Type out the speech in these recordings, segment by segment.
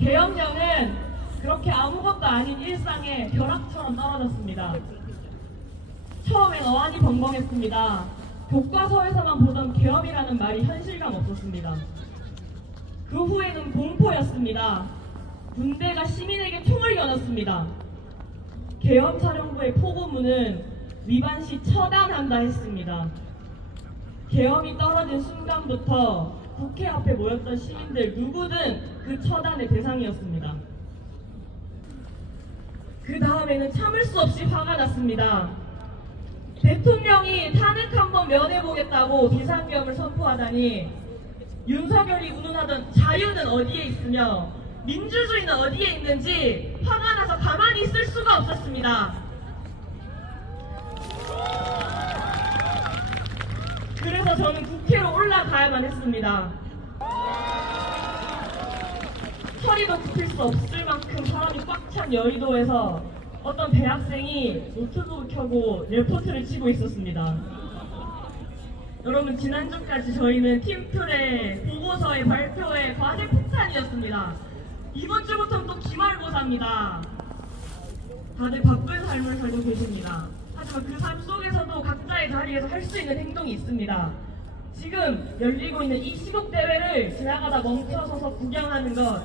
계엄령은 그렇게 아무것도 아닌 일상에 벼락처럼 떨어졌습니다. 처음엔 어안이 벙벙했습니다. 교과서에서만 보던 계엄이라는 말이 현실감 없었습니다. 그 후에는 공포였습니다. 군대가 시민에게 총을 겨눴습니다. 계엄사령부의 포고문은 위반 시 처단한다 했습니다. 계엄이 떨어진 순간부터 국회 앞에 모였던 시민들 누구든 그 처단의 대상이었습니다. 그 다음에는 참을 수 없이 화가 났습니다. 대통령이 탄핵 한번 면해보겠다고 비상계엄을 선포하다니 윤석열이 운운하던 자유는 어디에 있으며 민주주의는 어디에 있는지 화가 나서 가만히 있을 수가 없었습니다. 그래서 저는 국회로 올라가야만 했습니다. 허리도 굽힐 수 없을 만큼 사람이 꽉 찬 여의도에서 어떤 대학생이 노트북을 켜고 레포트를 치고 있었습니다. 여러분 지난주까지 저희는 팀플의 보고서의 발표에 과제 폭탄이었습니다. 이번 주부터는 또 기말고사입니다. 다들 바쁜 삶을 살고 계십니다. 하지만 그 삶 속에서도 각자의 자리에서 할 수 있는 행동이 있습니다. 지금 열리고 있는 이 시국 대회를 지나가다 멈춰서서 구경하는 것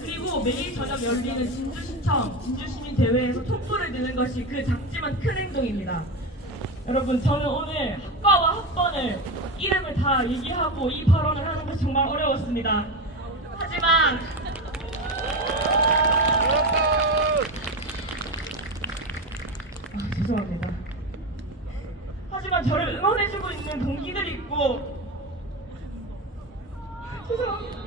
그리고 매일 저녁 열리는 진주신청 진주시민 대회에서 촛불을 드는 것이 그 작지만 큰 행동입니다. 여러분 저는 오늘 학과와 학번을 이름을 다 얘기하고 이 발언을 하는 것이 정말 어려웠습니다. 하지만 아, 죄송합니다. 하지만 저를 응원해주고 있는 동기들이 있고 죄송합니다.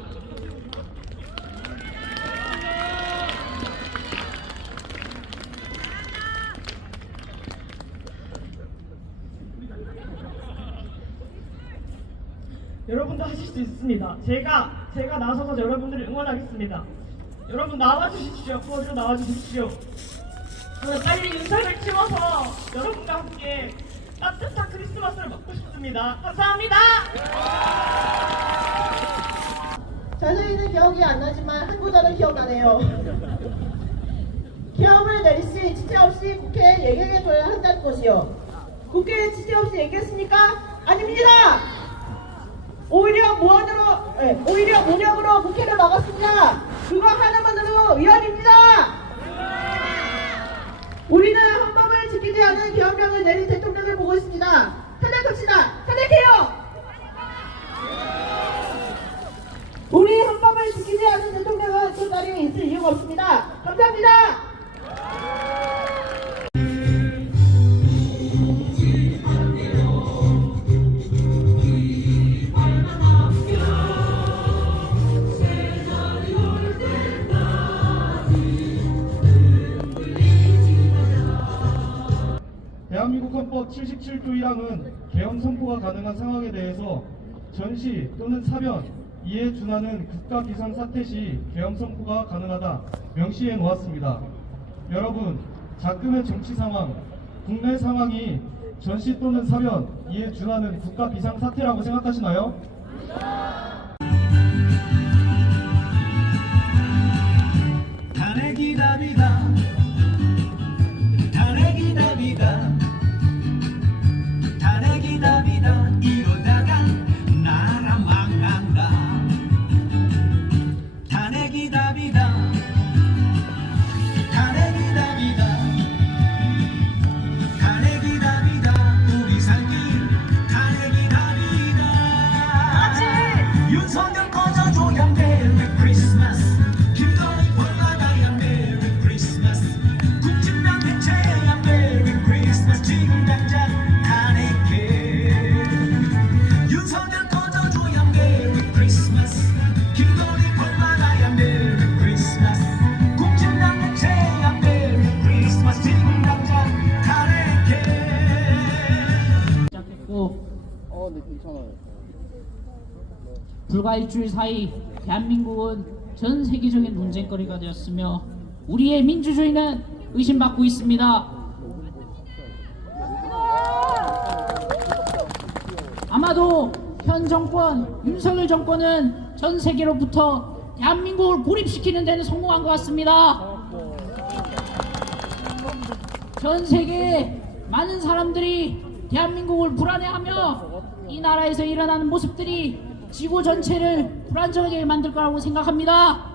여러분도 하실 수 있습니다. 제가 제가 나서서 여러분들을 응원하겠습니다. 여러분 나와주십시오. 거기로 나와주십시오. 저는 빨리 윤상을 치워서 여러분과 함께 따뜻한 크리스마스를 맞고 싶습니다. 감사합니다. 자세히는 기억이 안 나지만 한 구절은 기억나네요. 기업을 내릴 시 지체 없이 국회에 얘기해줘야 한다는 것이요. 국회에 지체 없이 얘기했습니까? 아닙니다. 오히려 무언으로, 예, 오히려 모략으로 국회를 막았습니다. 그거 하나만으로 위헌입니다. 우리는 헌법을 지키지 않은 기업령을 내린 대통령을 보고 있습니다. 탄핵합시다. 탄핵해요. 우리 헌법을 지키지 않은 대통령은 그 자리에 있을 이유가 없습니다. 감사합니다. 대한민국 헌법 77조 1항은 계엄 선포가 가능한 상황에 대해서 전시 또는 사변 이에 준하는 국가 비상 사태 시 계엄 선포가 가능하다 명시해 놓았습니다. 여러분, 자금의 정치 상황, 국내 상황이 전시 또는 사변 이에 준하는 국가 비상 사태라고 생각하시나요? 불과 일주일 사이 대한민국은 전 세계적인 논쟁거리가 되었으며 우리의 민주주의는 의심받고 있습니다. 아마도 현 정권 윤석열 정권은 전 세계로부터 대한민국을 고립시키는 데는 성공한 것 같습니다. 전 세계 많은 사람들이 대한민국을 불안해하며 이 나라에서 일어나는 모습들이 지구 전체를 불안정하게 만들 거라고 생각합니다.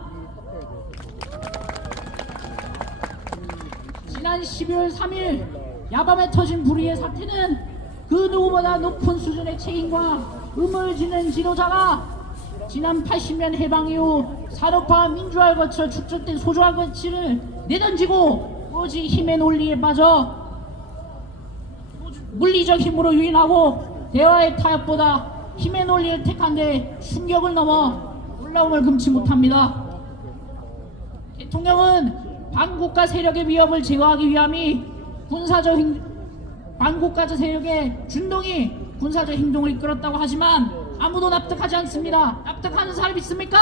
지난 12월 3일 야밤에 터진 불의의 사태는 그 누구보다 높은 수준의 책임과 의무를 지는 지도자가 지난 80년 해방 이후 산업화 민주화를 거쳐 축적된 소중한 가치를 내던지고 오직 힘의 논리에 빠져 물리적 힘으로 유인하고 대화의 타협보다 힘의 논리를 택한 데 충격을 넘어 놀라움을 금치 못합니다. 대통령은 반국가 세력의 위협을 제거하기 위함이 군사적 행, 반국가 세력의 준동이 군사적 행동을 이끌었다고 하지만 아무도 납득하지 않습니다. 납득하는 사람 있습니까?